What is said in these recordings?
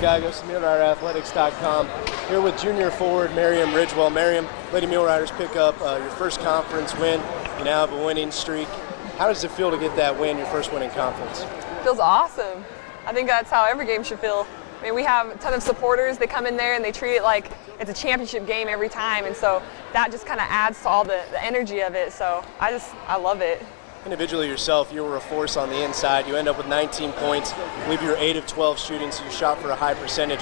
Daniel Guy goes to MuleriderAthletics.com. Here with junior forward Mariam Ridgwell. Mariam, Lady Muleriders pick up your first conference win. You now have a winning streak. How does it feel to get that win, your first win in conference? It feels awesome. I think that's how every game should feel. I mean, we have a ton of supporters. They come in there and they treat it like it's a championship game every time, and so that just kind of adds to all the energy of it. So I love it. Individually yourself, you were a force on the inside. You end up with 19 points. I believe you were 8 of 12 shooting, so you shot for a high percentage.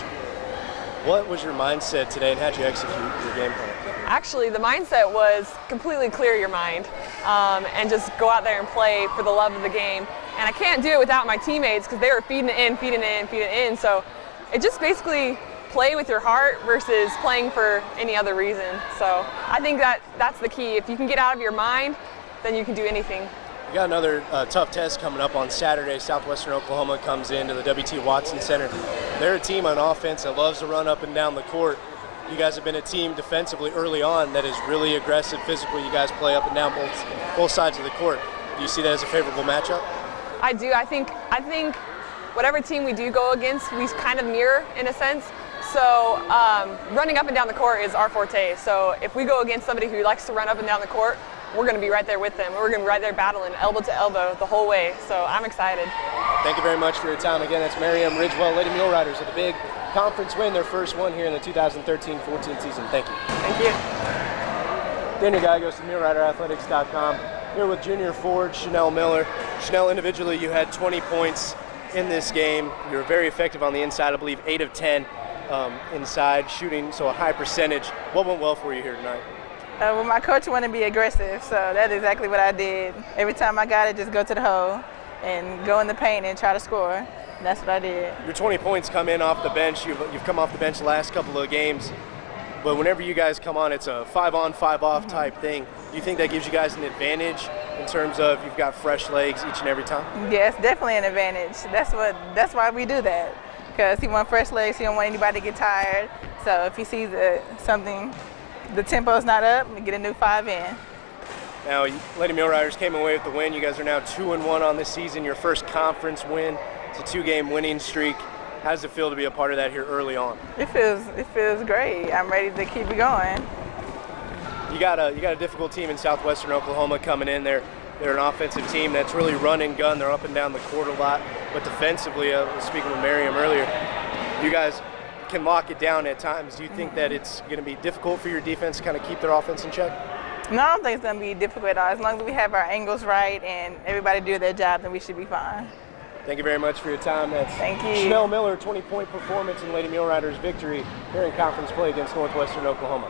What was your mindset today, and how did you execute your game plan? Actually, the mindset was completely clear your mind and just go out there and play for the love of the game. And I can't do it without my teammates because they were feeding it in, feeding it in, feeding it in. So it just basically play with your heart versus playing for any other reason. So I think that's the key. If you can get out of your mind, then you can do anything. You got another tough test coming up on Saturday. Southwestern Oklahoma comes into the W.T. Watson Center. They're a team on offense that loves to run up and down the court. You guys have been a team defensively early on that is really aggressive physically. You guys play up and down both sides of the court. Do you see that as a favorable matchup? I do. I think whatever team we do go against, we kind of mirror in a sense. So running up and down the court is our forte. So if we go against somebody who likes to run up and down the court, we're going to be right there with them. We're going to be right there battling elbow to elbow the whole way. So I'm excited. Thank you very much for your time. Again, that's Mariam Ridgwell, Lady Muleriders with a big conference win, their first one here in the 2013-14 season. Thank you. Thank you. Daniel Guy goes to MuleriderAthletics.com. Here with junior forward Chanel Miller. Chanel, individually, you had 20 points in this game. You were very effective on the inside, I believe 8 of 10 inside, shooting, so a high percentage. What went well for you here tonight? Well, my coach wanted to be aggressive, so that's exactly what I did. Every time I got it, just go to the hole and go in the paint and try to score. And that's what I did. Your 20 points come in off the bench. You've come off the bench the last couple of games. But whenever you guys come on, it's a 5-on, 5-off type thing. Do you think that gives you guys an advantage in terms of you've got fresh legs each and every time? Yes, definitely an advantage. That's why we do that. Because he wants fresh legs, he don't want anybody to get tired. So if he sees something, the tempo's not up, we get a new 5 in. Now, Lady Muleriders came away with the win. You guys are now 2-1 on this season, your first conference win. It's a 2-game winning streak. How does it feel to be a part of that here early on? It feels great. I'm ready to keep it going. You got a difficult team in Southwestern Oklahoma coming in. They're an offensive team that's really run and gun. They're up and down the court a lot. But defensively, I was speaking with Mariam earlier, you guys can lock it down at times. Do you think that it's going to be difficult for your defense to kind of keep their offense in check? No, I don't think it's going to be difficult at all. As long as we have our angles right and everybody do their job, then we should be fine. Thank you very much for your time. Thank you. Chanel Miller, 20-point performance in Lady Muleriders' victory here in conference play against Northwestern Oklahoma.